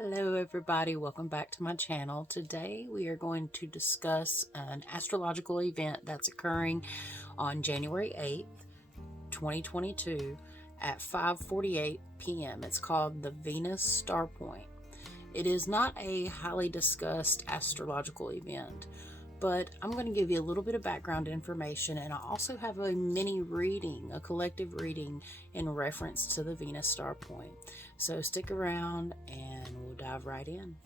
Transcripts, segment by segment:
Hello everybody, welcome back to my channel. Today we are going to discuss an astrological event that's occurring on January 8th, 2022 at 5:48 p.m. It's called the Venus Star Point. It is not a highly discussed astrological event, but I'm going to give you a little bit of background information, and I also have a mini reading, a collective reading in reference to the Venus Star Point. So stick around and we'll dive right in.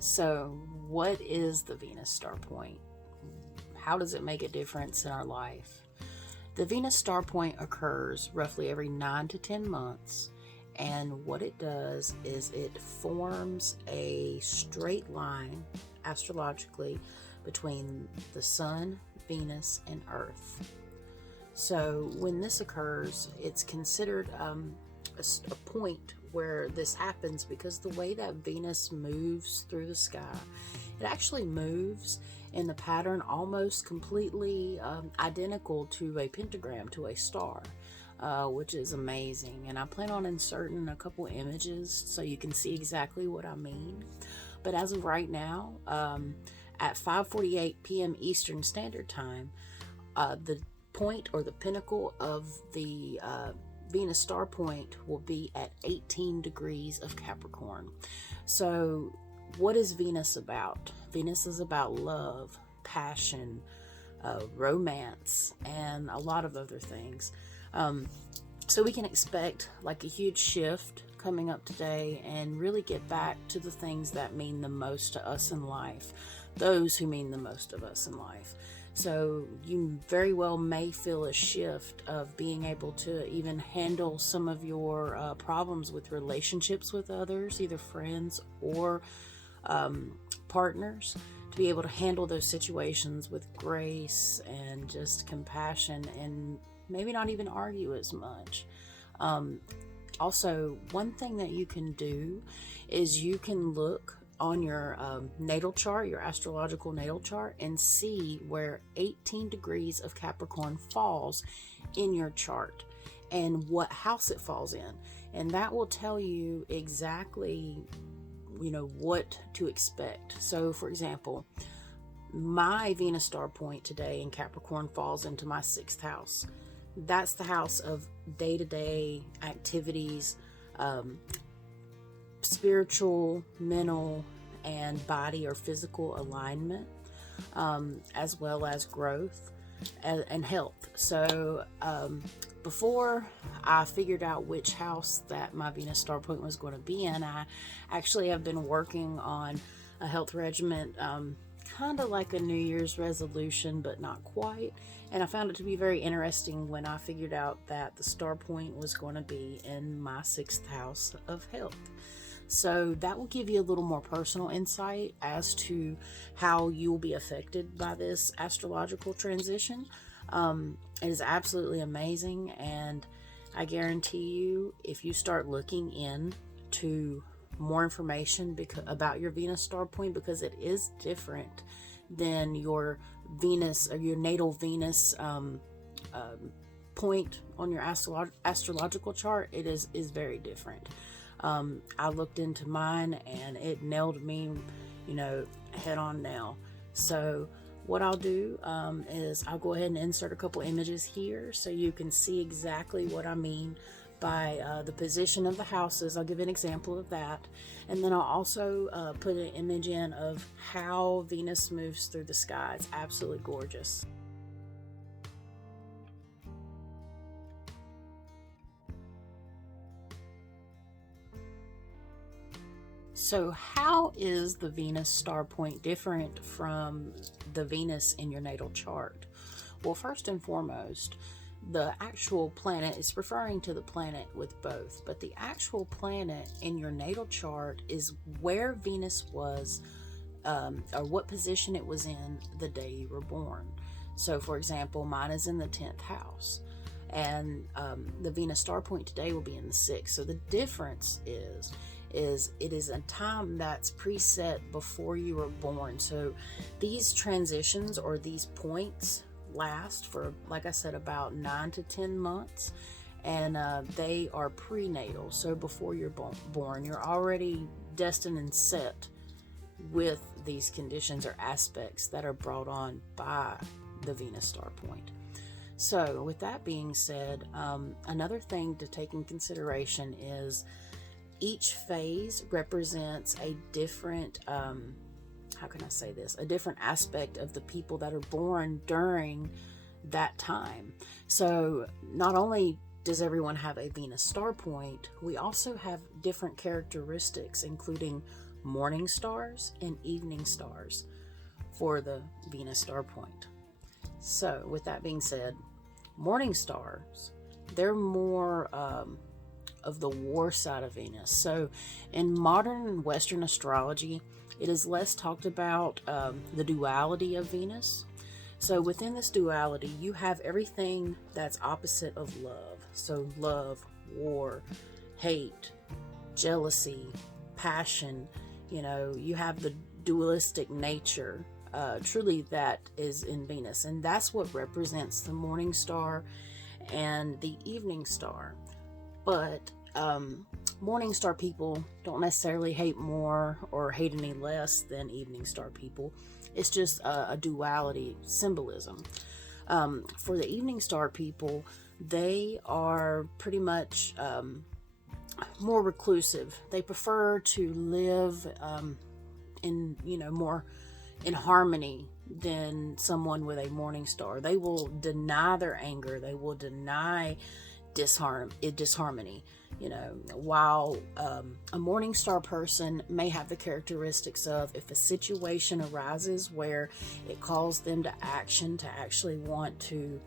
So, what is the Venus Star Point? How does it make a difference in our life? The Venus Star Point occurs roughly every 9 to 10 months. And what it does is it forms a straight line astrologically between the Sun, Venus, and Earth. So when this occurs, it's considered a point where this happens because the way that Venus moves through the sky, it actually moves in the pattern almost completely identical to a pentagram, to a star. Which is amazing, and I plan on inserting a couple images so you can see exactly what I mean. But as of right now, at 5:48 p.m. Eastern Standard Time, the point or the pinnacle of the Venus Star Point will be at 18 degrees of Capricorn. So what is Venus about? Venus is about love, passion, romance, and a lot of other things. So we can expect like a huge shift coming up today and really get back to the things that mean the most to us in life, those who mean the most of us in life. So you very well may feel a shift of being able to even handle some of your problems with relationships with others, either friends or partners, to be able to handle those situations with grace and just compassion and maybe not even argue as much. Also, one thing that you can do is you can look on your natal chart, your astrological natal chart, and see where 18 degrees of Capricorn falls in your chart and what house it falls in. And that will tell you exactly, what to expect. So, for example, my Venus Star Point today in Capricorn falls into my 6th house. That's the house of day-to-day activities, spiritual, mental, and body or physical alignment, as well as growth and health. So before I figured out which house that my Venus Star Point was going to be in, I actually have been working on a health regimen, kind of like a New Year's resolution, but not quite. And I found it to be very interesting when I figured out that the star point was going to be in my 6th house of health. So that will give you a little more personal insight as to how you will be affected by this astrological transition. It is absolutely amazing, and I guarantee you, if you start looking into more information about your Venus Star Point, because it is different than your Venus or your natal Venus point on your astrological chart, it is very different. I looked into mine and it nailed me, head on nail. So what I'll do is I'll go ahead and insert a couple images here so you can see exactly what I mean by the position of the houses. I'll give an example of that, and then I'll also put an image in of how Venus moves through the sky. It's absolutely gorgeous. So how is the Venus Star Point different from the Venus in your natal chart? Well, first and foremost, the actual planet is referring to the planet with both, but the actual planet in your natal chart is where Venus was, or what position it was in the day you were born. So, for example, mine is in the 10th house, and the Venus Star Point today will be in the 6th. So the difference is it is a time that's preset before you were born. So these transitions or these points last for, like I said, about 9 to 10 months, and they are prenatal. So before you're born, you're already destined and set with these conditions or aspects that are brought on by the Venus star point. So with that being said, another thing to take in consideration is each phase represents a different, how can I say this, a different aspect of the people that are born during that time. So not only does everyone have a Venus star point, we also have different characteristics, including morning stars and evening stars for the Venus star point. So with that being said, morning stars, they're more of the war side of Venus. So in modern and Western astrology, it is less talked about the duality of Venus. So within this duality, you have everything that's opposite of love. So love, war, hate, jealousy, passion. You know, you have the dualistic nature, truly, that is in Venus. And that's what represents the morning star and the evening star. But morning star people don't necessarily hate more or hate any less than evening star people. It's just a duality symbolism. For the evening star people, they are pretty much more reclusive. They prefer to live in, more in harmony than someone with a morning star. They will deny their anger. They will deny disharmony. While a morning star person may have the characteristics of, if a situation arises where it calls them to action, to actually want to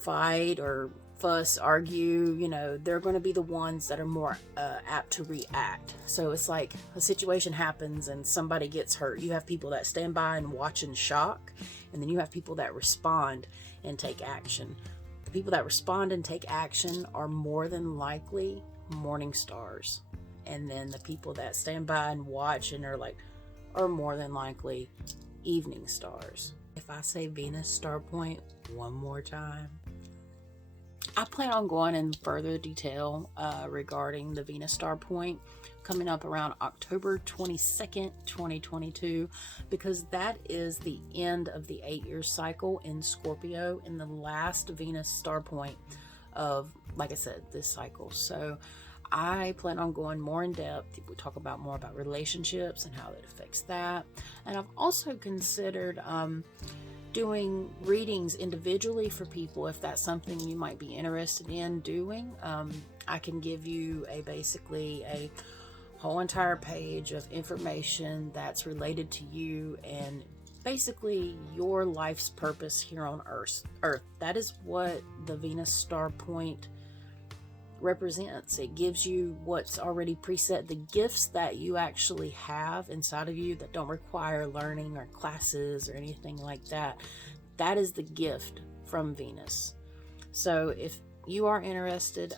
fight or fuss, argue, they're going to be the ones that are more apt to react. So it's like a situation happens and somebody gets hurt. You have people that stand by and watch in shock, and then you have people that respond and take action. The people that respond and take action are more than likely morning stars. And then the people that stand by and watch and are more than likely evening stars. If I say Venus star point one more time, I plan on going in further detail regarding the Venus star point coming up around October 22nd, 2022, because that is the end of the 8-year cycle in Scorpio and the last Venus star point of, like I said, this cycle. So I plan on going more in depth. We talk about more about relationships and how it affects that. And I've also considered doing readings individually for people if that's something you might be interested in doing. I can give you basically a whole entire page of information that's related to you and basically your life's purpose here on Earth. That is what the Venus star point represents. It gives you what's already preset, the gifts that you actually have inside of you that don't require learning or classes or anything like that. That is the gift from Venus. So if you are interested,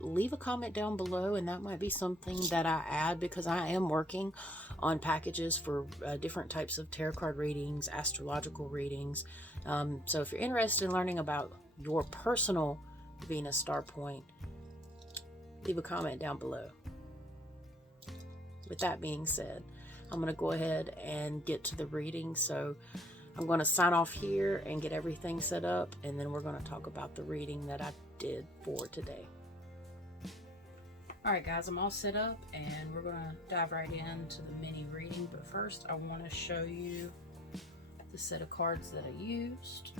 leave a comment down below, and that might be something that I add, because I am working on packages for different types of tarot card readings, astrological readings. So if you're interested in learning about your personal Venus star point, leave a comment down below. With that being said, I'm going to go ahead and get to the reading. So I'm going to sign off here and get everything set up, and then we're going to talk about the reading that I did for today. Alright guys, I'm all set up and we're going to dive right into the mini reading, but first I want to show you the set of cards that I used.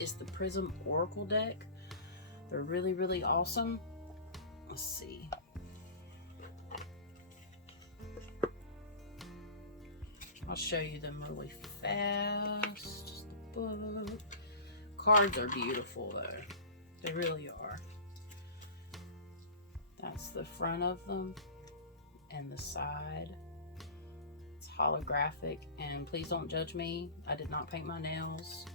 It's the Prism Oracle deck. They're really, really awesome. Let's see. I'll show you them really fast. Just the book. Cards are beautiful though. They really are. That's the front of them and the side. It's holographic, and please don't judge me. I did not paint my nails.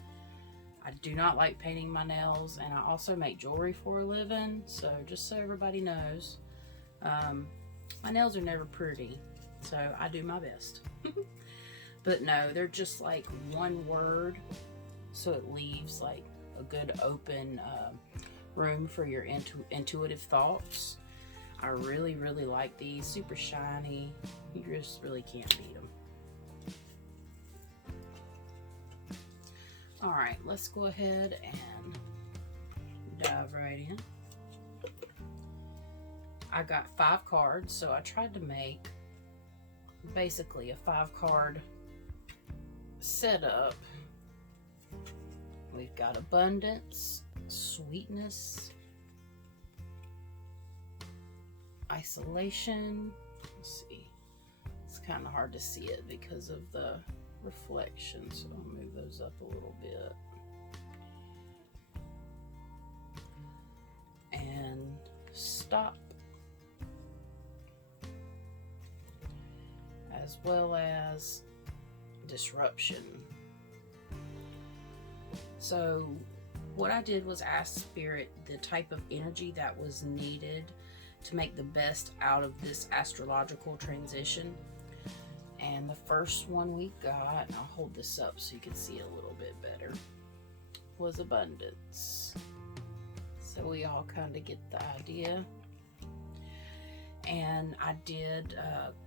I do not like painting my nails, and I also make jewelry for a living, so just so everybody knows, my nails are never pretty, so I do my best. But no, they're just like one word, so it leaves like a good open room for your intuitive thoughts. I really, really like these. Super shiny. You just really can't beat them. All right, let's go ahead and dive right in. I got 5 cards, so I tried to make basically a 5-card setup. We've got abundance, sweetness, isolation. Let's see. It's kind of hard to see it because of the reflection, so I'll move those up a little bit. And stop. As well as disruption. So what I did was ask Spirit the type of energy that was needed to make the best out of this astrological transition. And the first one we got, and I'll hold this up so you can see it a little bit better, was abundance. So we all kind of get the idea. And I did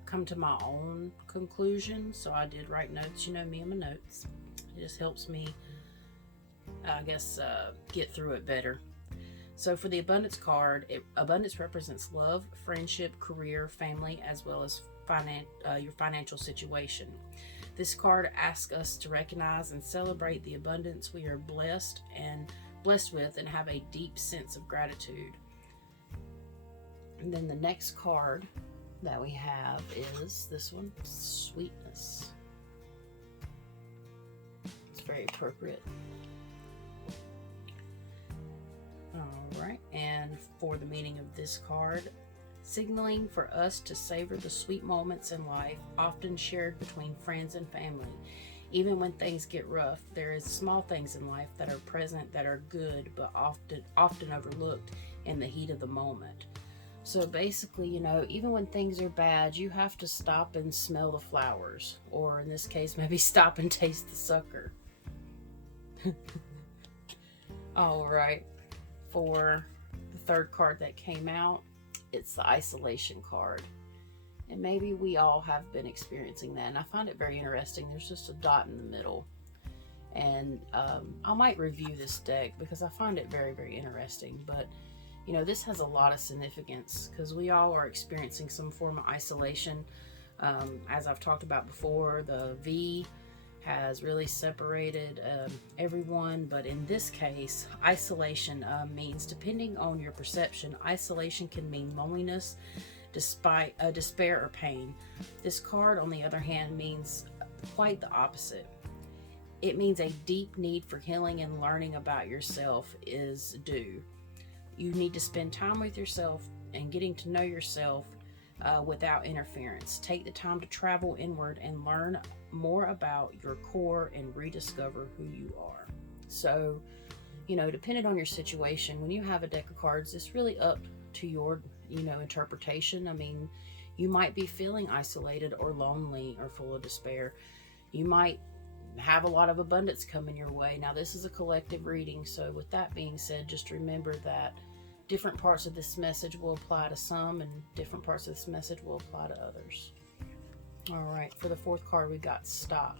come to my own conclusion. So I did write notes. You know me and my notes. It just helps me, I guess, get through it better. So for the abundance card, abundance represents love, friendship, career, family, as well as your financial situation. This card asks us to recognize and celebrate the abundance we are blessed with and have a deep sense of gratitude. And then the next card that we have is this one, sweetness. It's very appropriate. All right, and for the meaning of this card, signaling for us to savor the sweet moments in life, often shared between friends and family. Even when things get rough, there is small things in life that are present that are good, but often overlooked in the heat of the moment. So basically, you know, even when things are bad, you have to stop and smell the flowers, or in this case, maybe stop and taste the sucker. All right, for the third card that came out, it's the isolation card. And maybe we all have been experiencing that. And I find it very interesting. There's just a dot in the middle. And I might review this deck because I find it very, very interesting. But, you know, this has a lot of significance because we all are experiencing some form of isolation. As I've talked about before, the V has really separated everyone. But in this case, isolation means, depending on your perception, isolation can mean loneliness, despite despair or pain. This card, on the other hand, means quite the opposite. It means a deep need for healing and learning about yourself is due. You need to spend time with yourself and getting to know yourself without interference. Take the time to travel inward and learn more about your core and rediscover who you are. So, you know, depending on your situation, when you have a deck of cards, it's really up to your, you know, interpretation. I mean, you might be feeling isolated or lonely or full of despair. You might have a lot of abundance coming your way. Now, this is a collective reading, so with that being said, just remember that different parts of this message will apply to some and different parts of this message will apply to others. All right, for the fourth card, we got stop.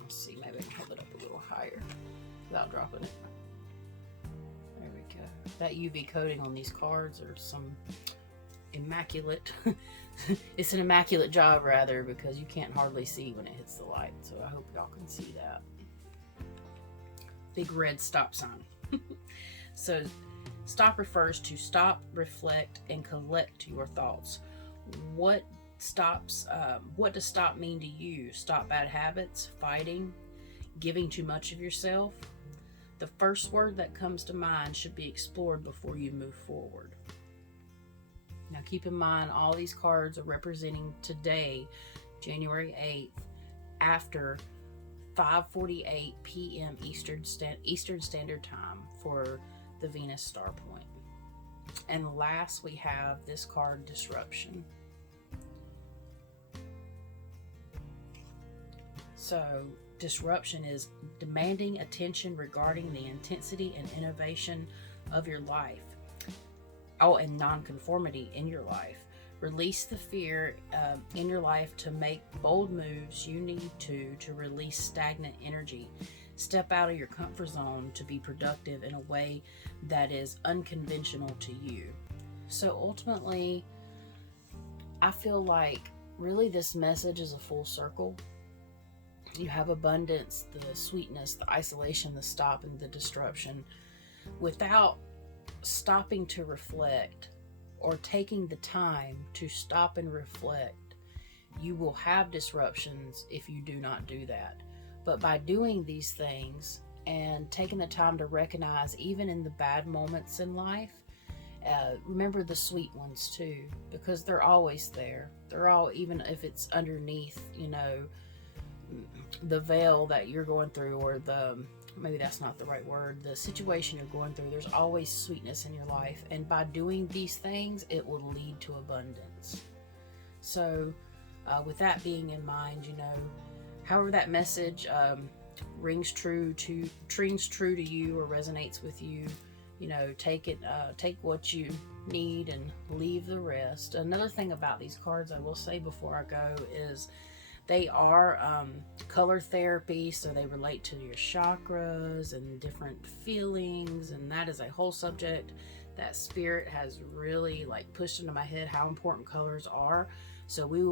Let's see, maybe I can hold it up a little higher without dropping it. There we go. That UV coating on these cards are some immaculate. It's an immaculate job, rather, because you can't hardly see when it hits the light. So I hope y'all can see that. Big red stop sign. So stop refers to stop, reflect, and collect your thoughts. What does stop mean to you? Stop bad habits, fighting, giving too much of yourself. The first word that comes to mind should be explored before you move forward. Now keep in mind, all these cards are representing today, January 8th, after 5:48 p.m. Eastern Standard Time for the Venus star point. And last, we have this card, disruption. So disruption is demanding attention regarding the intensity and innovation of your life. Oh, and nonconformity in your life. Release the fear in your life to make bold moves you need to release stagnant energy. Step out of your comfort zone to be productive in a way that is unconventional to you. So ultimately, I feel like really this message is a full circle. You have abundance, the sweetness, the isolation, the stop, and the disruption. Without stopping to reflect or taking the time to stop and reflect, you will have disruptions if you do not do that. But by doing these things and taking the time to recognize, even in the bad moments in life, remember the sweet ones too, because they're always there. They're all, even if it's underneath, the veil that you're going through, or maybe that's not the right word, the situation you're going through, there's always sweetness in your life. And by doing these things, it will lead to abundance. So with that being in mind, however that message rings true to you or resonates with you, take what you need and leave the rest. Another thing about these cards I will say before I go is they are color therapy, so they relate to your chakras and different feelings, and that is a whole subject that Spirit has really pushed into my head, how important colors are. So we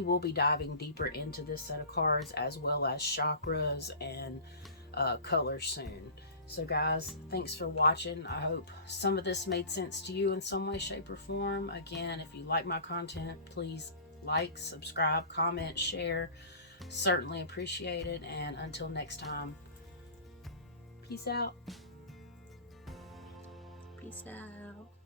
will be diving deeper into this set of cards, as well as chakras and colors soon. So guys, thanks for watching. I hope some of this made sense to you in some way, shape, or form. Again, if you like my content, please like, subscribe, comment, share. Certainly appreciate it. And until next time, peace out. Peace out.